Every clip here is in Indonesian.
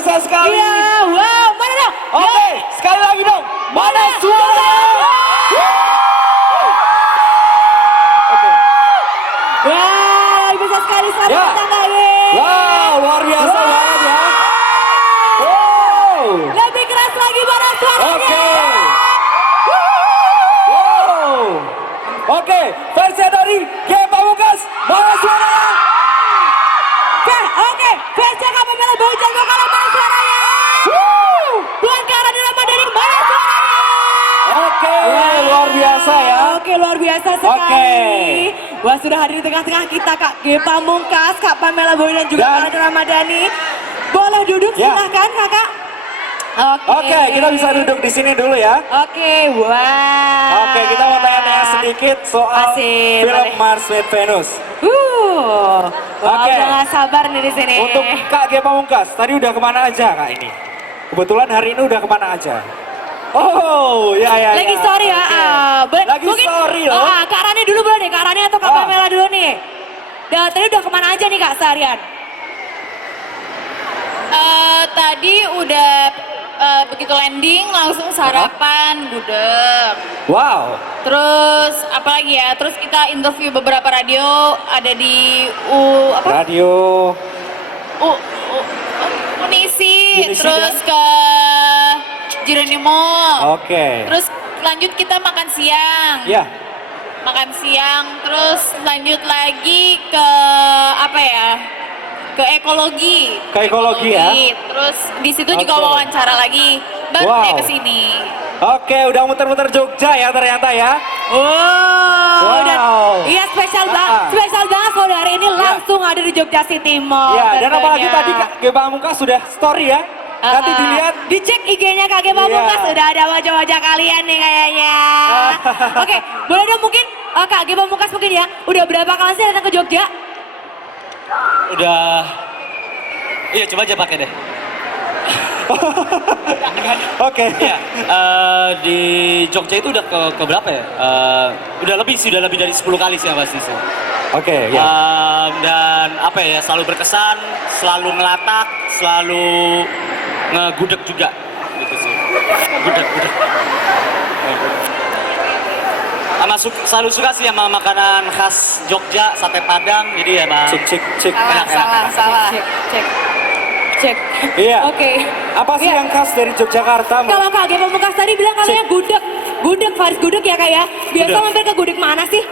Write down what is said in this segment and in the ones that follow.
biasa sekali. Iya, wow, mana dong? Oke, sekali lagi dong. Mana suara? Oke. Wah, bisa sekali selamat Ya. datang Kak Ye. Wow, luar biasa banget ya. Wow. Lebih keras lagi mana suaranya? Oke. Wow. Oke, versi dari G Pamungkas, mana suaranya? Oke, versi Kak Pamela Bojan Vokal mana suaranya? Buat Kak Rani Ramadhani mana suaranya? Oke, luar biasa ya. Oke, luar biasa sekali. Wah, sudah hadir di tengah-tengah kita Kak G Pamungkas, Kak Pamela Boy dan juga Kak Rani Ramadhani. Boleh duduk Ya. silahkan Kakak. Oke, kita bisa duduk di sini dulu ya. Oke, wow. Oke, kita mau tanya sedikit soal Asik, film boleh. Mars with Venus. Wah, Oke. udah gak sabar nih di sini. Untuk Kak G Pamungkas, tadi udah kemana aja Kak ini? Kebetulan hari ini udah kemana aja? Oh, ya. Lagi sorry ya. Lagi sorry loh. Kak Rani dulu boleh deh, Kak Rani atau Kak Pamela dulu nih. Tadi udah kemana aja nih Kak seharian? Tadi udah begitu landing langsung sarapan gudeg. Wow. Terus apa lagi ya? Terus kita interview beberapa radio ada di Radio. Unisi, Unisi terus ke Jeronimo. Oke. Terus lanjut kita makan siang. Ya. Makan siang, terus lanjut lagi ke apa ya? Ke ekologi. Ke ekologi ya. Terus di situ juga Oke. wawancara lagi. Baru Wow. deh ke sini. Oke, udah muter-muter Jogja ya ternyata ya. Wow. Wow. Iya spesial banget saudara ini langsung ada di Jogja City Mall. Ya, dan apalagi tentunya. tadi Kak G Pamungkas sudah story ya. Nanti dilihat. Dicek IG-nya Kak G Pamungkas Iya. sudah ada wajah-wajah kalian nih kayaknya. Oke, boleh dong mungkin Kak G Pamungkas mungkin ya. Udah berapa kali sih datang ke Jogja? Udah, iya coba aja pakai deh. Oke. Iya, di Jogja itu udah ke berapa ya? Sudah lebih dari 10 kali sih yang pasti sih. Oke, ya. Dan apa ya, selalu berkesan, selalu ngelatak, selalu ngegudeg juga. Gitu sih. Gudeg. Selalu suka sih sama makanan khas Jogja, sate Padang, jadi emang Cek. Salah. Cek. Iya. Oke. Apa sih Iya. yang khas dari Yogyakarta? Kalau Kak G Pamungkas tadi bilang katanya gudeg. Gudeg, Faris gudeg ya Kak ya? Biasa Gudeg. mampir ke gudeg mana sih?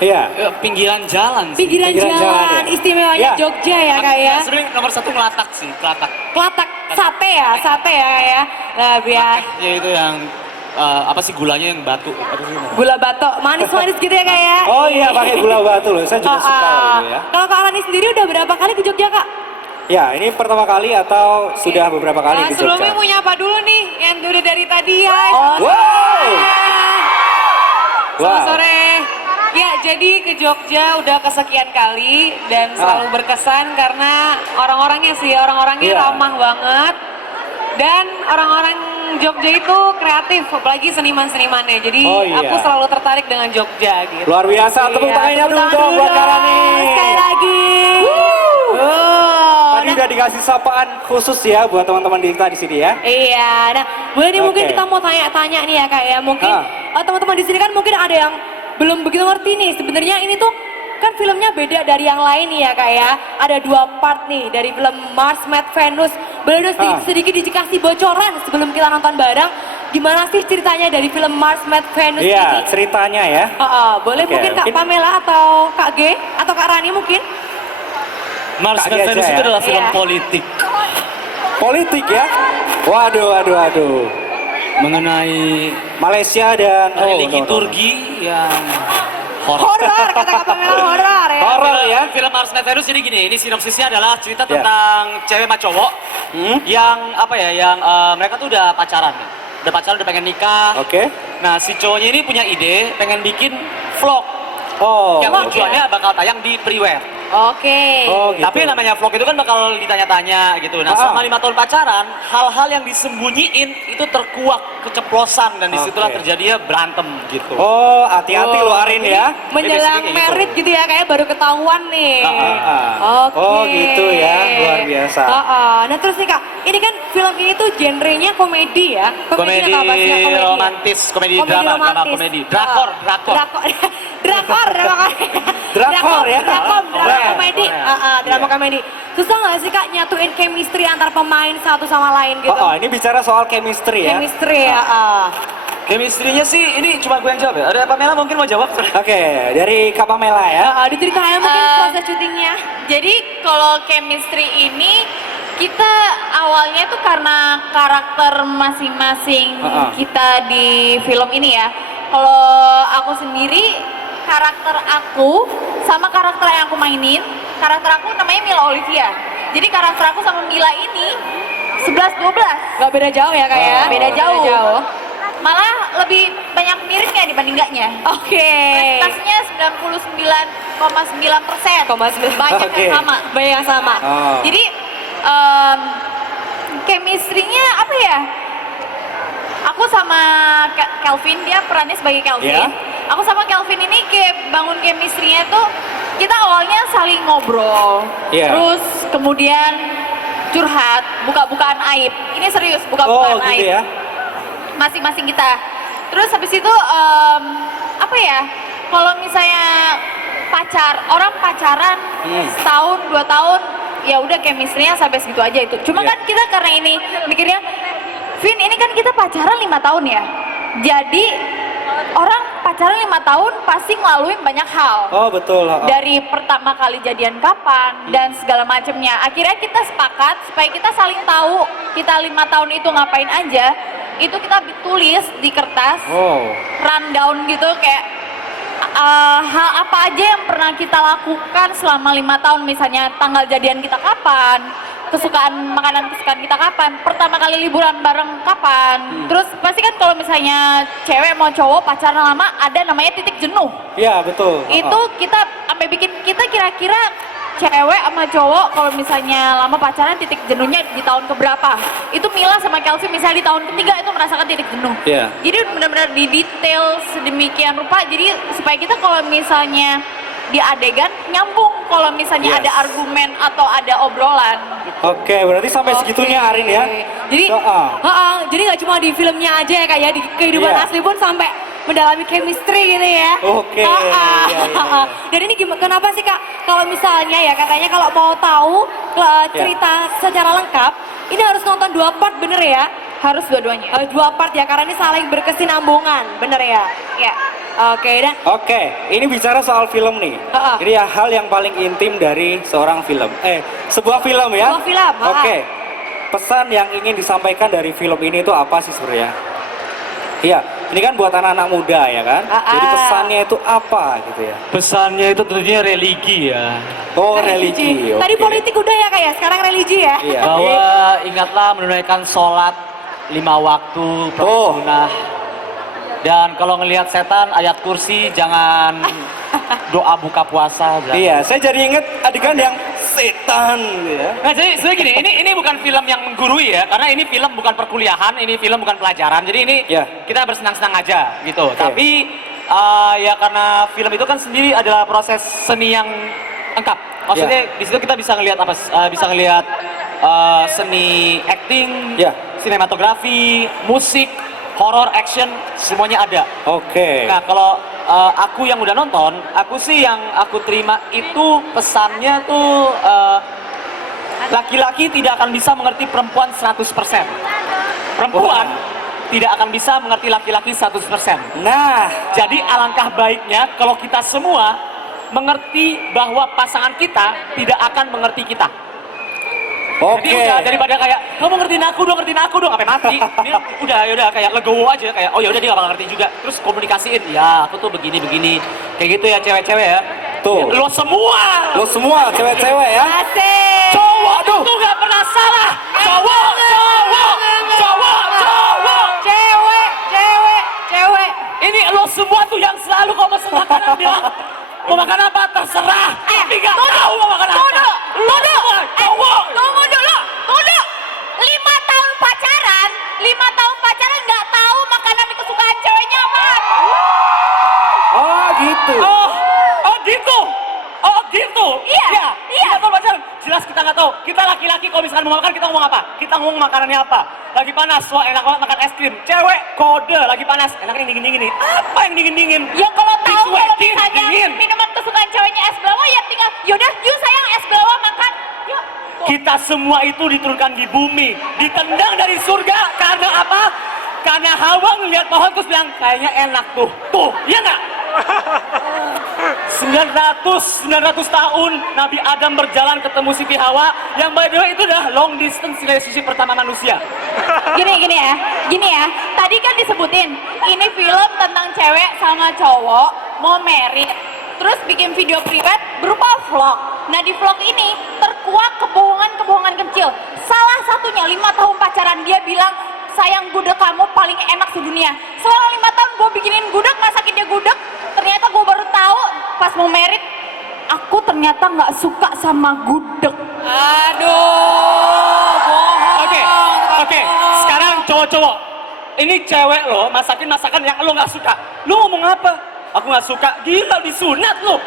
Iya. pinggiran jalan sih. Pinggiran jalan, ya. istimewanya Ya. Jogja ya Kak ya? Sering nomor 1 ngelatak sih, kelatak. Kelatak, sate ya Kak ya? Nah, biar Ya itu yang apa sih gulanya yang batu apa sih namanya? gula batok, manis-manis gitu ya Kak ya? Oh iya, pakai gula batu loh. Saya juga suka loh ya. Kalau Kak Rani sendiri udah berapa kali ke Jogja Kak? Ya, ini pertama kali atau sudah beberapa kali ke Jogja? Sebelumnya mau nyapa dulu nih yang udah dari tadi ya. Wow. Selamat sore. Ya, jadi ke Jogja udah kesekian kali dan selalu berkesan karena orang-orangnya Iya. ramah banget. Dan orang-orang Jogja itu kreatif, apalagi seniman-senimannya. Jadi Oh, iya. aku selalu tertarik dengan Jogja gitu. Luar biasa, tepuk Iya, tangannya tepuk dulu tangan dong dulu buat Kak dong, Rani. sekali lagi. Tadi udah dikasih sapaan khusus ya buat teman-teman kita di sini ya. Iya, nah boleh nih mungkin Oke. kita mau tanya-tanya nih ya Kak ya. Mungkin teman-teman di sini kan mungkin ada yang belum begitu ngerti nih. Sebenarnya ini tuh kan filmnya beda dari yang lain nih ya Kak ya. Ada 2 part nih dari film Mars met Venus. Boleh dong sedikit dikasih bocoran sebelum kita nonton bareng. Gimana sih ceritanya dari film Mars met Venus ini? Iya, ceritanya ya. Boleh Oke, mungkin Kak mungkin- Pamela atau Kak G atau Kak Rani mungkin? Mars Kaki dan aja Venus ya. itu adalah film Iya. politik Politik ya. Waduh. mengenai Malaysia dan religi Turki yang horor. Horor, kata Kak Pamela horor ya. Horor ya. Film Mars dan Venus ini gini, ini sinopsisnya adalah cerita Ya. tentang cewek sama cowok yang apa ya, yang mereka tuh udah pacaran, udah pengen nikah. Oke. Nah si cowoknya ini punya ide, pengen bikin vlog Oh. yang tujuannya bakal tayang di Priware. Oke. Oh gitu. Tapi namanya vlog itu kan bakal ditanya-tanya gitu. Nah selama 5 tahun pacaran, hal-hal yang disembunyiin itu terkuak keceplosan dan disitulah Oke. terjadinya berantem gitu. Oh, hati-hati lo Arin ya. Menjelang Kayak gitu. merit gitu ya, kayak baru ketahuan nih. Oke. Oh gitu ya, luar biasa. biasa. Nah terus nih Kak, ini kan film ini tuh genrenya komedi ya? Komedi atau apa sih? romantis, komedi drama, drama komedi. Drakor. Drakor Ya. drama komedi. Drama Iya. komedi. Susah nggak sih Kak nyatuin chemistry antar pemain satu sama lain gitu? Oh, ini bicara soal chemistry ya. Chemistry ya. Chemistry-nya sih ini cuma gue yang jawab ya. Ada Pamela mungkin mau jawab? Oke, dari Kak Pamela ya. Diceritain mungkin proses syutingnya. Jadi kalau chemistry ini kita awalnya tuh karena karakter masing-masing kita di film ini ya. Kalau aku sendiri, karakter aku sama karakter yang aku mainin, karakter aku namanya Mila Olivia. Jadi karakter aku sama Mila ini 11-12. Gak beda jauh ya Kak ya? Beda jauh. Malah lebih banyak miripnya dibanding enggaknya. Oke. Presentasinya 99,9%. Banyak Oke. yang sama. Banyak yang sama. Oh. Jadi chemistry-nya apa ya? Aku sama Kelvin, dia perannya sebagai Kelvin. Ya. Aku sama Kelvin ini kayak bangun chemistry-nya tuh kita awalnya saling ngobrol. Ya. Terus kemudian curhat, buka-bukaan aib. Ini serius, buka-bukaan aib. Gitu ya. Masing-masing kita. Terus habis itu apa ya? Kalau misalnya orang pacaran setahun 2 tahun ya udah chemistry-nya sampai segitu aja itu. Cuma Iya. kan kita karena ini mikirnya, Vin ini kan kita pacaran 5 tahun ya. Jadi orang pacaran 5 tahun pasti ngelaluin banyak hal. Oh, betul. Dari pertama kali jadian kapan dan segala macamnya. Akhirnya kita sepakat supaya kita saling tahu kita 5 tahun itu ngapain aja. Itu kita tulis di kertas, rundown gitu kayak hal apa aja yang pernah kita lakukan selama 5 tahun, misalnya tanggal jadian kita kapan, makanan kesukaan kita kapan, pertama kali liburan bareng kapan. Terus pasti kan kalau misalnya cewek mau cowok pacaran lama ada namanya titik jenuh. Iya, betul. Itu kita sampai bikin kita kira-kira cewek sama cowok kalau misalnya lama pacaran titik jenuhnya di tahun keberapa. Itu Mila sama Kelvin misalnya di tahun ketiga itu merasakan titik jenuh. Iya. Jadi benar-benar didetail sedemikian rupa, jadi supaya kita kalau misalnya di adegan nyambung kalau misalnya Yes. ada argumen atau ada obrolan. Oke, berarti sampai segitunya Arin ya. Jadi, jadi nggak cuma di filmnya aja ya Kak ya, di kehidupan Iya. asli pun sampai mendalami chemistry gitu ya. Oke, iya. Dan ini kenapa sih Kak, kalau misalnya ya katanya kalau mau tahu cerita secara lengkap, ini harus nonton 2 part bener ya? Harus dua-duanya. 2 part ya, karena ini saling berkesinambungan, bener ya? Ya. Oke, dan Oke, ini bicara soal film nih. Ini ya hal yang paling intim dari seorang film. Sebuah film ya. Sebuah film, Oke. Pesan yang ingin disampaikan dari film ini itu apa sih sebenarnya? Iya, ini kan buat anak-anak muda ya kan. Jadi pesannya itu apa gitu ya? Pesannya itu tentunya religi ya. Oh, religi. Tadi oke. politik udah ya Kak ya, sekarang religi ya? Iya. Bahwa ingatlah menunaikan sholat 5 waktu per sunnah. Dan kalau ngelihat setan, ayat kursi jangan doa buka puasa. Jangan. Iya, saya jadi inget adegan yang setan gitu ya. Nah jadi sebenarnya gini, ini bukan film yang menggurui ya, karena ini film bukan perkuliahan, ini film bukan pelajaran. Jadi ini kita bersenang-senang aja gitu. Tapi ya karena film itu kan sendiri adalah proses seni yang lengkap. Maksudnya di situ kita bisa ngelihat apa? Bisa ngelihat seni acting, sinematografi, musik, horror, action, semuanya ada. Oke. Nah kalau aku yang udah nonton, aku sih yang aku terima itu pesannya tuh laki-laki tidak akan bisa mengerti perempuan 100%. Perempuan tidak akan bisa mengerti laki-laki 100%. Nah, jadi alangkah baiknya kalau kita semua mengerti bahwa pasangan kita tidak akan mengerti kita. Jadi udah daripada kayak kamu ngertiin aku dong sampai mati. Ini udah kayak legowo aja kayak oh ya udah dia gak bakal ngerti juga. Terus komunikasiin, ya aku tuh begini. Kayak gitu ya cewek-cewek ya. Tuh. Lo semua cewek-cewek ya. Asik. Cowok tuh gak pernah salah. Cowok. Cewek. Ini lo semua tuh yang selalu kalau mesen makanan bilang mau makan apa terserah. Tapi gak tahu mau makan apa. Lo semua cowok. Tunggu dulu. 5 tahun pacaran nggak tahu makanan kesukaan ceweknya apa. Oh gitu. Oh gitu. Iya. 5 tahun pacaran. jelas kita nggak tahu. Kita laki-laki kalau misalkan mau makan, kita ngomong apa? Kita ngomong makanannya apa? Lagi panas, wah enak banget makan es krim. Cewek kode lagi panas, enaknya dingin-dingin nih. Apa yang dingin-dingin? Ya kalau tahu kalau Dicuekin, misalnya dingin. minuman kesukaan ceweknya es belawah ya tinggal, yaudah yuk sayang es belawah makan. Yuk. Kita semua itu diturunkan di bumi, ditendang dari surga karena apa? Karena Hawa ngeliat pohon terus bilang kayaknya enak tuh, iya nggak? 900 tahun Nabi Adam berjalan ketemu Siti Hawa, yang by the way itu udah long distance relationship pertama manusia. Gini ya. Tadi kan disebutin ini film tentang cewek sama cowok mau married, terus bikin video private berupa vlog. Nah di vlog ini terkuak kebohongan kecil. Salah satunya 5 tahun pacaran dia bilang sayang gudeg kamu paling enak sedunia. Selama 5 tahun gue bikinin gudeg, masakin dia gudeg. Ternyata gue baru tahu pas mau married, aku ternyata nggak suka sama gudeg. Aduh, bohong. Oke. Sekarang cowok-cowok, ini cewek lo masakin masakan yang lo nggak suka. Lo ngomong apa? Aku nggak suka. Gila, disunat lo.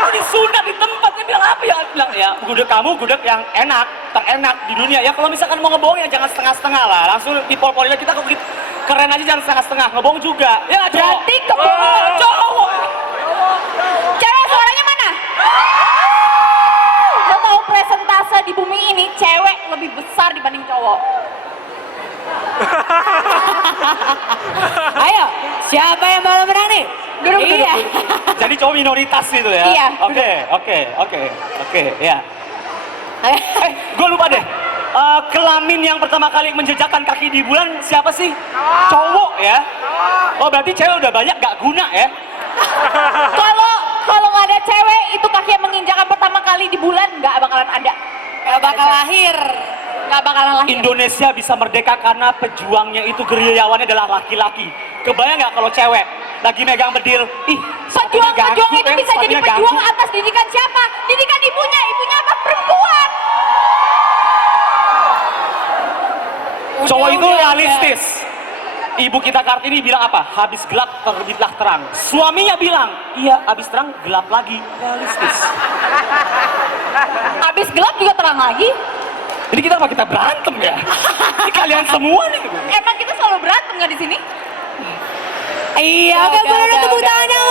Lo disunat di tempat. Dia bilang apa ya? Bilang ya gudeg kamu gudeg yang enak, terenak di dunia. Ya kalau misalkan mau ngebohong ya jangan setengah-setengah lah. Langsung dipol-polin kita begitu. Keren aja jangan setengah-setengah. Ngebohong juga. Ya cowok. Berarti kebohongan. Cowok. Cewek suaranya mana? Lo tahu presentase di bumi ini cewek lebih besar dibanding cowok. Ayo, siapa yang bakal menang nih? Duduk. Iya. Jadi cowok minoritas gitu ya? Iya, Oke, ya. Gue lupa deh. Kelamin yang pertama kali menjejakkan kaki di bulan siapa sih? Cowok ya? Oh berarti cewek udah banyak gak guna ya? Kalau nggak ada cewek itu kaki yang menginjakan pertama kali di bulan nggak bakalan ada. Gak bakal lahir. Nggak bakalan lahir. Indonesia bisa merdeka karena pejuangnya itu gerilyawannya adalah laki-laki. Kebayang nggak kalau cewek lagi megang bedil? Ih, sepatunya ganggu, Pejuang itu bisa jadi sepatunya pejuang ganggu. atas didikan siapa? Didikan ibunya apa? Perempuan. Cowok itu Udah. realistis. Ibu kita Kartini bilang apa? Habis gelap terbitlah terang. Suaminya bilang, iya habis terang gelap lagi. Realistis. Habis gelap juga terang lagi. Jadi kita berantem ya? Ini kalian semua nih. Emang kita selalu berantem nggak di sini? Iya, oke, boleh tepuk tangan yang